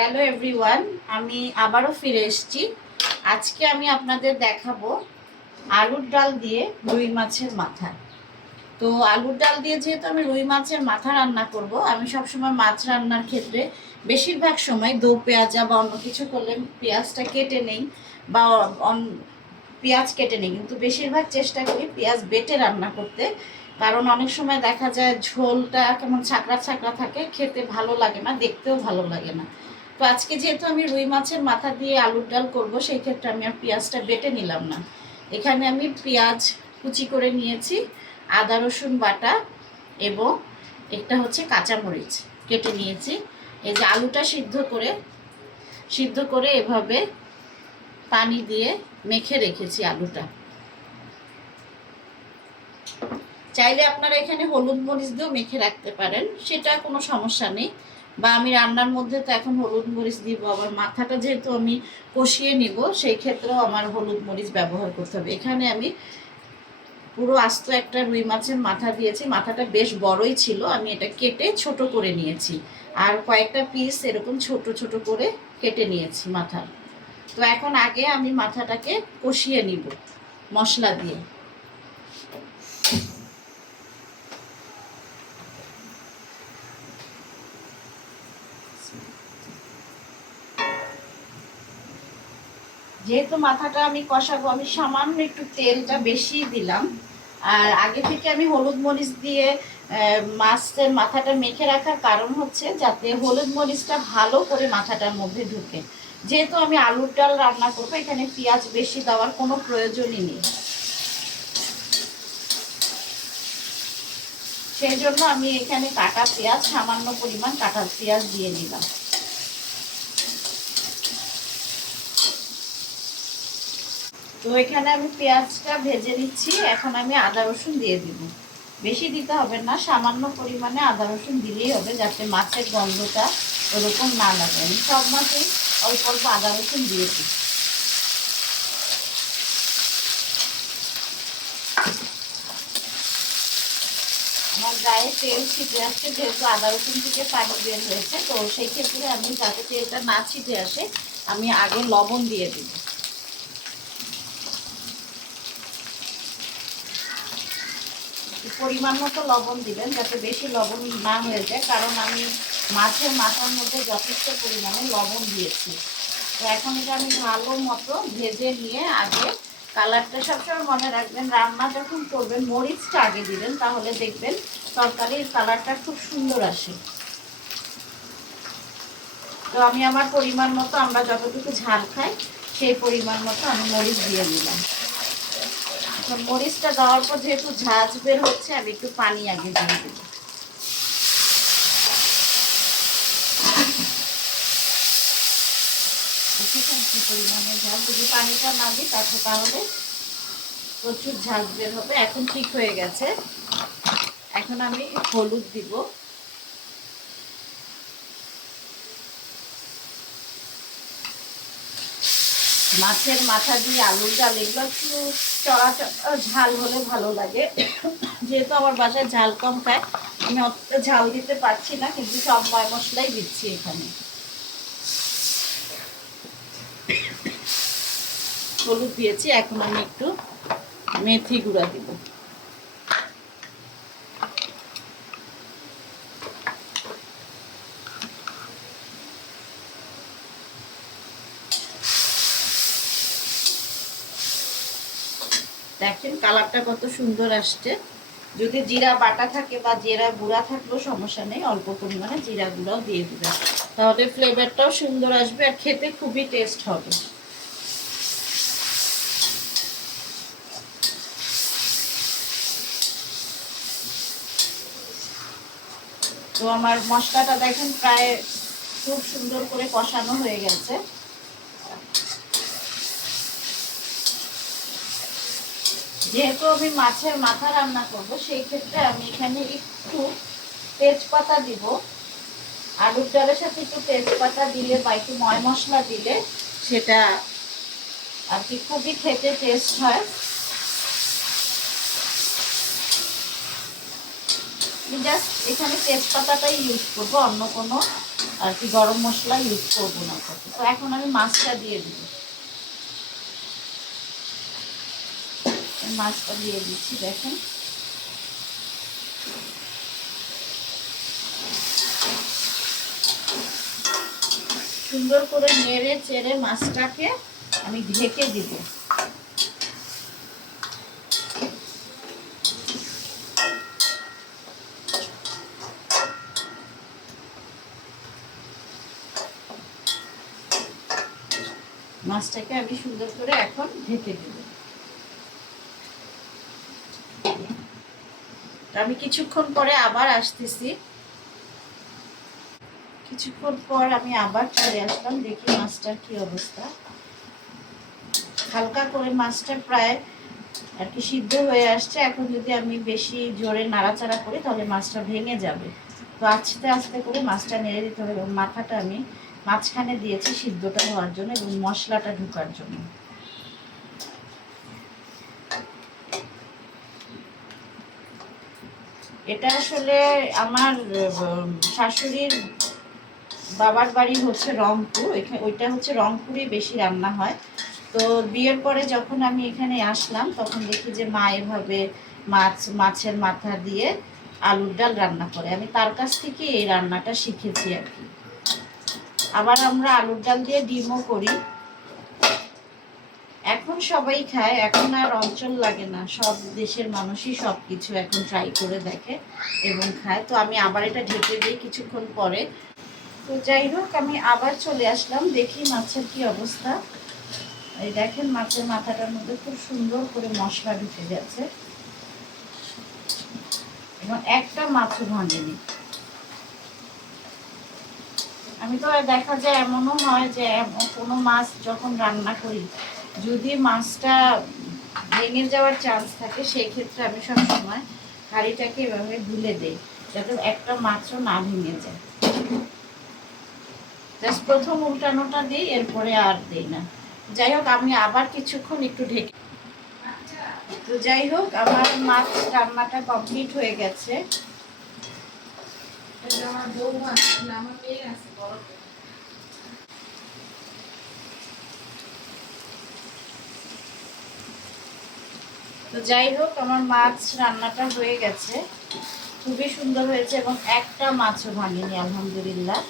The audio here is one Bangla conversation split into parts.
হ্যালো এভরিওয়ান, আমি আবারও ফিরে এসেছি। আজকে আমি আপনাদের দেখাবো আলুর ডাল দিয়ে রুই মাছের মাথা। তো আলুর ডাল দিয়ে যেহেতু আমি রুই মাছের মাথা রান্না করব, আমি সবসময় মাছ রান্নার ক্ষেত্রে বেশিরভাগ সময় দো পেঁয়াজা বা অন্য কিছু করলে পেঁয়াজটা কেটে নেই বা পেঁয়াজ কেটে নেই, কিন্তু বেশিরভাগ চেষ্টা করি পেঁয়াজ বেটে রান্না করতে। কারণ অনেক সময় দেখা যায় ঝোলটা কেমন ছাকড়া ছাকড়া থাকে, খেতে ভালো লাগে না, দেখতেও ভালো লাগে না। তো আজকে যেহেতু আমি রুই মাছের মাথা দিয়ে আলুর ডাল করব, সেই ক্ষেত্রে আমি আর পেঁয়াজটা বেটে নিলাম না। এখানে আমি পেঁয়াজ কুচি করে নিয়েছি, আদা রসুন বাটা এবং একটা হচ্ছে কাঁচামরিচ কেটে নিয়েছি। এই যে আলুটা সিদ্ধ করে এভাবে পানি দিয়ে মেখে রেখেছি আলুটা। চাইলে আপনারা এখানে হলুদ মরিচ দিয়েও মেখে রাখতে পারেন, সেটা কোনো সমস্যা নেই। বা আমি রান্নার মধ্যে তো এখন হলুদ মরিচ দিব, আবার মাথাটা যেহেতু আমি কষিয়ে নিব, সেই ক্ষেত্রেও আমার হলুদ মরিচ ব্যবহার করতে হবে। এখানে আমি পুরো আস্ত একটা রুই মাছের মাথা দিয়েছি। মাথাটা বেশ বড়ই ছিল, আমি এটা কেটে ছোট করে নিয়েছি, আর কয়েকটা পিস এরকম ছোট ছোট করে কেটে নিয়েছি মাথা। তো এখন আগে আমি মাথাটাকে কষিয়ে নিব মশলা দিয়ে। যেহেতু মাথাটা আমি কষাবো, আমি সামান্য একটু তেলটা বেশি দিলাম। আর আগে থেকে আমি হলুদ মরিচ দিয়ে মাছের মাথাটা মেখে রাখার কারণ হচ্ছে যাতে হলুদ মরিচটা ভালো করে মাথাটার মধ্যে ঢুকে। যেহেতু আমি আলুর ডাল রান্না করবো, এখানে পেঁয়াজ বেশি দেওয়ার কোনো প্রয়োজনই নেই, সেই জন্য আমি এখানে কাটা পেঁয়াজ, সামান্য পরিমাণ কাটা পেঁয়াজ দিয়ে নিলাম। তো এখানে আমি পেঁয়াজটা ভেজে নিচ্ছি। এখন আমি আদা রসুন দিয়ে দিব। বেশি দিতে হবে না, সামান্য পরিমাণে আদা রসুন দিলেই হবে, যাতে মাছের গন্ধটা ওরকম না লাগে। আমি সব মাছেই অল্প অল্প আদা রসুন দিয়েছি। আমার গায়ে তেল ছিটে আসছে, যেহেতু আদা রসুন থেকে পানি বের হয়েছে, তো সেই ক্ষেত্রে আমি যাতে তেলটা না ছিটে আসে, আমি আগে লবণ দিয়ে দিব। পরিমাণ মতো লবণ দিবেন, যাতে বেশি লবণ না হয়ে যায়, কারণ আমি মাছের মাথার মধ্যে যথেষ্ট পরিমাণে লবণ দিয়েছি। তো এখন এটা আমি ভালো মতো ভেজে নিয়ে আগে কালারটা, সবসময় মনে রাখবেন রান্না যখন করবেন মরিচটা আগে দিবেন, তাহলে দেখবেন তরকারির কালারটা খুব সুন্দর আসে। তো আমি আমার পরিমাণ মতো, আমরা যতটুকু ঝাল খাই সেই পরিমাণ মতো আমি মরিচ দিয়ে নিলাম। মরিচটা দেওয়ার পর যেহেতু ঝাঁঝ বের হচ্ছে, আমি একটু পানি আগে দিয়ে দেব। কি পরিমাণে ঝাল, যদি পানিটা না দিই তাহলে প্রচুর ঝাঁঝ বের হবে। এখন ঠিক হয়ে গেছে। এখন আমি হলুদ দিব। মাছের মাথা দিয়ে আলুর ডাল, এগুলো একটু চড়া ঝাল হলে ভালো লাগে। যেহেতু আমার বাসায় ঝাল কম খায়, আমি অত ঝাল দিতে পারছি না, কিন্তু সব ময় মশলাই দিচ্ছি এখানে। হলুদ দিয়েছি, এখন আমি একটু মেথি গুঁড়া দিব। দেখেন কালারটা কত সুন্দর আসছে। যদি জিরা বাটা থাকে বা জিরা গুঁড়া থাকলেও সমস্যা নেই, অল্প পরিমাণে জিরা গুঁড়াও দিয়ে দিবেন, তাহলে ফ্লেভারটাও সুন্দর আসবে আর খেতে খুবই টেস্ট হবে। তো আমার মশলাটা দেখেন প্রায় খুব সুন্দর করে কষানো হয়ে গেছে। যেহেতু আমি মাছের মাথা রান্না করব, সেই ক্ষেত্রে আমি এখানে একটু তেজপাতা দিব। আলুর ডালের সাথে একটু তেজপাতা দিলে বা একটু ময় মশলা দিলে সেটা আর কি খুবই খেতে টেস্ট হয়। জাস্ট এখানে তেজপাতাটাই ইউজ করবো, অন্য কোনো আর কি গরম মশলা ইউজ করবো না। তো এখন আমি মাছটা দিয়ে দিব, মাছটা দিয়ে দিচ্ছি। দেখেন সুন্দর করে নেড়ে চেড়ে মাছটাকে আমি ঢেকে দিব। মাছটাকে আমি সুন্দর করে এখন ঢেকে দেব। আমি কিছুক্ষণ পরে আবার আসতেছি। কিছুক্ষণ পর আমি আবার চলে আসলাম, দেখি মাছটার কি অবস্থা। হালকা করে মাছটা প্রায় আর কি সিদ্ধ হয়ে আসছে। এখন যদি আমি বেশি জোরে নাড়াচাড়া করি তাহলে মাছটা ভেঙে যাবে। তো আস্তে আস্তে করে মাছটা নেড়ে দিতে হবে। এবং মাথাটা আমি মাঝখানে দিয়েছি সিদ্ধটা হওয়ার জন্য এবং মশলাটা ঢোকার জন্য। এটা আসলে আমার শাশুড়ির বাবার বাড়ি হচ্ছে রংপুর, ওইটা হচ্ছে রংপুরে বেশি রান্না হয়। তো বিয়ের পরে যখন আমি এখানে আসলাম তখন দেখি যে মা এভাবে মাছের মাথা দিয়ে আলুর ডাল রান্না করে। আমি তার কাছ থেকে এই রান্নাটা শিখেছি আর কি। আবার আমরা আলুর ডাল দিয়ে ডিমও করি। এখন সবাই খায়, এখন আর অঞ্চল লাগে না, সব দেশের মানুষই সব কিছু এখন ট্রাই করে দেখে এবং খায়। তো আমি আবার এটা ঢেকে দিই কিছুক্ষণ পরে। তো যাই হোক আমি আবার চলে আসলাম, দেখি মাছের কি অবস্থা। এই দেখেন মাছের মাথাটার মধ্যে খুব সুন্দর করে মশলা ঢুকে গেছে এবং একটা মাছও ভাঙেনি। আমি তো দেখা যায় এমনও হয় যে কোনো মাছ যখন রান্না করি যদি মাছটা ভেঙে যাওয়ার চান্স থাকে, সেই ক্ষেত্রে আমি সবসময় হাঁড়িটাকে এভাবে ভুলে দিই যাতে একটা মাছও না ভেঙে যায়। জাস্ট প্রথম উল্টানোটা দিই, এরপরে আর দিই না। যাই হোক আমি আবার কিছুক্ষণ একটু ঢেকে। তো যাই হোক আমার মাছ রান্নাটা কমপ্লিট হয়ে গেছে। তো যাই হোক আমার মাছ রান্নাটা হয়ে গেছে, খুবই সুন্দর হয়েছে এবং একটা মাছও ভাঙেনি আলহামদুলিল্লাহ।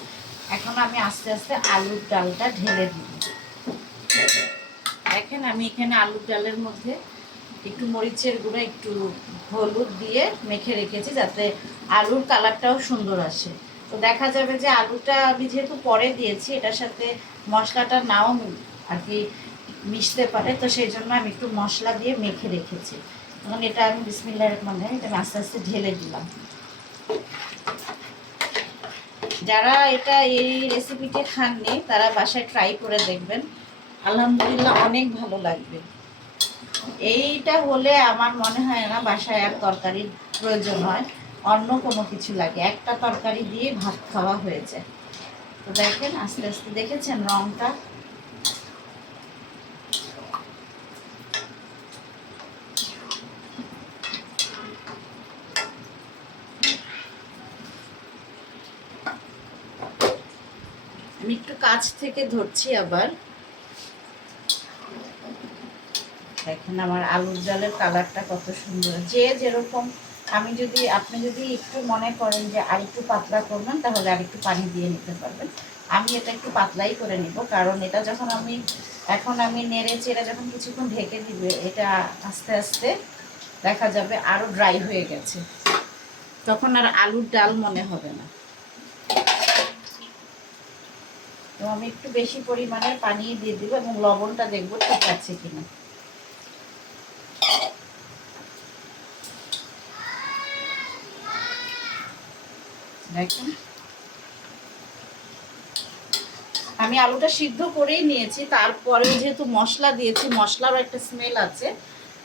এখন আমি আস্তে আস্তে আলুর ডালটা ঢেলে দিব। দেখেন আমি এখানে আলুর ডালের মধ্যে একটু মরিচের গুঁড়া একটু হলুদ দিয়ে মেখে রেখেছি যাতে আলুর কালারটাও সুন্দর আসে। তো দেখা যাবে যে আলুটা আমি যেহেতু পরে দিয়েছি এটার সাথে মশলাটা নাও আর কি মিশতে পারে, তো সেই জন্য আমি একটু মশলা দিয়ে মেখে রেখেছি। এবং এটা আমি বিসমিল্লাহির রহমানির রহিম এটা আমি আস্তে আস্তে ঢেলে দিলাম। যারা এটা এই রেসিপিটা খাননি তারা বাসায় ট্রাই করে দেখবেন, আলহামদুলিল্লাহ অনেক ভালো লাগবে। এইটা হলে আমার মনে হয় না বাসায় আর তরকারির প্রয়োজন হয়, অন্য কোনো কিছু লাগে, একটা তরকারি দিয়ে ভাত খাওয়া হয়ে যায়। তো দেখেন আস্তে আস্তে দেখেছেন রংটা। আমি একটু কাছ থেকে ধরছি আবার। দেখেন আমার আলুর ডালের কালারটা কত সুন্দর। যে যেরকম আপনি যদি একটু মনে করেন যে আর একটু পাতলা করবেন তাহলে আর একটু পানি দিয়ে নিতে পারবেন। আমি এটা একটু পাতলাই করে নিব, কারণ এটা যখন আমি নেড়ে চেড়ে যখন কিছুক্ষণ ঢেকে দিবে এটা আস্তে আস্তে দেখা যাবে আরও ড্রাই হয়ে গেছে, তখন আর আলুর ডাল মনে হবে না। তো আমি একটু বেশি পরিমাণের পানি দিয়ে দিব এবং লবণটা দেখবো ঠিক আছে কিনা। দেখুন আমি আলুটা সিদ্ধ করেই নিয়েছি, তারপরেও যেহেতু মশলা দিয়েছি মশলারও একটা স্মেল আছে,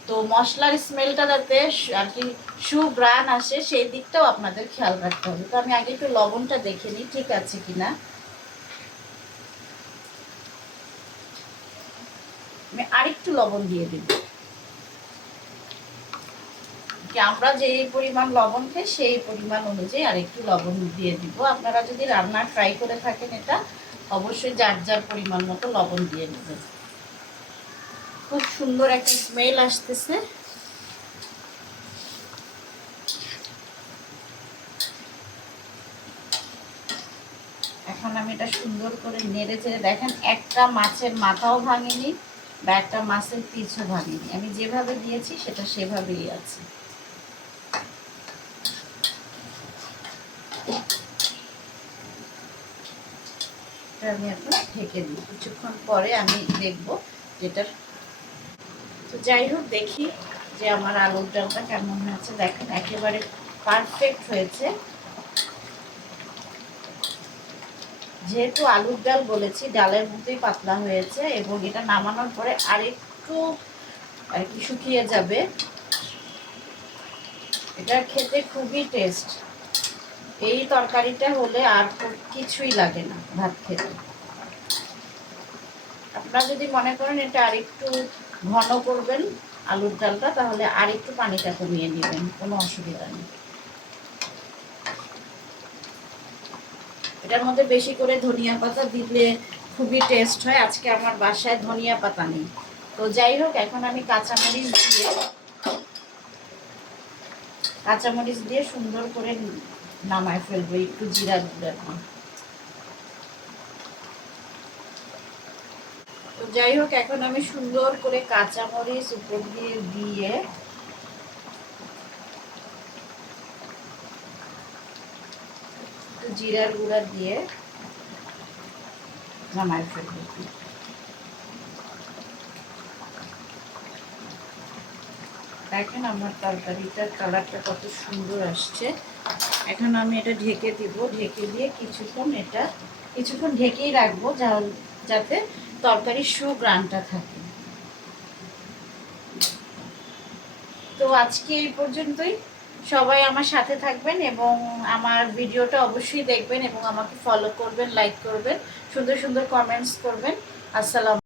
তো মশলার স্মেলটা যাতে আর কি সুঘ্রাণ আসে সেই দিকটাও আপনাদের খেয়াল রাখতে হবে। তো আমি আগে একটু লবণটা দেখে নিই ঠিক আছে কিনা। আমি আরেকটু লবণ দিয়ে দিই, কি আমরা যে পরিমাণ লবণ খাই সেই পরিমাণ অনুযায়ী আর একটু লবণ দিয়ে দিব। আপনারা যদি রান্না ট্রাই করে থাকেন এটা অবশ্যই যার যার পরিমাণ মতো লবণ দিয়ে নেবেন। খুব সুন্দর একটা স্মেল আসতেছে। এখন আমি এটা সুন্দর করে নেড়ে চেড়ে, দেখেন একটা মাছের মাথাও ভাঙেনি বা একটা মাছের পিছও ভাঙেনি, আমি যেভাবে দিয়েছি সেটা সেভাবেই আছে। আমি এখন ঢেকে দিই, কিছুক্ষণ পরে আমি দেখব যেটার। তো যাই হোক, দেখি যে আমার আলুর ডালটা কেমন হয়েছে। দেখেন একেবারে পারফেক্ট হয়েছে। যেহেতু আলুর ডাল বলেছি, ডালের মতোই পাতলা হয়েছে এবং এটা নামানোর পরে আরেকটু আর কি শুকিয়ে যাবে। এটা খেতে খুবই টেস্ট। এই তরকারিটা হলে আর কিছুই লাগে না ভাত খেতে। আপনারা যদি মনে করেন এটা আরেকটু ঘন করবেন আলুর ডালটা, তাহলে আরেকটু পানিটা কমিয়ে নেবেন, কোনো অসুবিধা নেই। এটার মধ্যে বেশি করে ধনিয়া পাতা দিলে খুবই টেস্ট হয়। আজকে আমার বাসায় ধনিয়া পাতা নেই। তো যাই হোক, এখন আমি কাঁচামরিচ দিয়ে সুন্দর করে নামায় ফেলবো একটু জিরা গুঁড়া দিয়ে। তো যাই হোক, এখন আমি সুন্দর করে কাঁচামরিচ উপর দিয়ে দিয়ে একটু জিরার গুঁড়া দিয়ে নামায় ফেলবো। দেখেন আমার তরকারিটার কালারটা কত সুন্দর আসছে। এখন আমি এটা ঢেকে দিব, ঢেকে দিয়ে কিছুক্ষণ ঢেকেই রাখবো যাতে তরকারির সুঘ্রাণটা থাকে। তো আজকে এই পর্যন্তই। সবাই আমার সাথে থাকবেন এবং আমার ভিডিওটা অবশ্যই দেখবেন এবং আমাকে ফলো করবেন, লাইক করবেন, সুন্দর সুন্দর কমেন্টস করবেন। আসসালাম।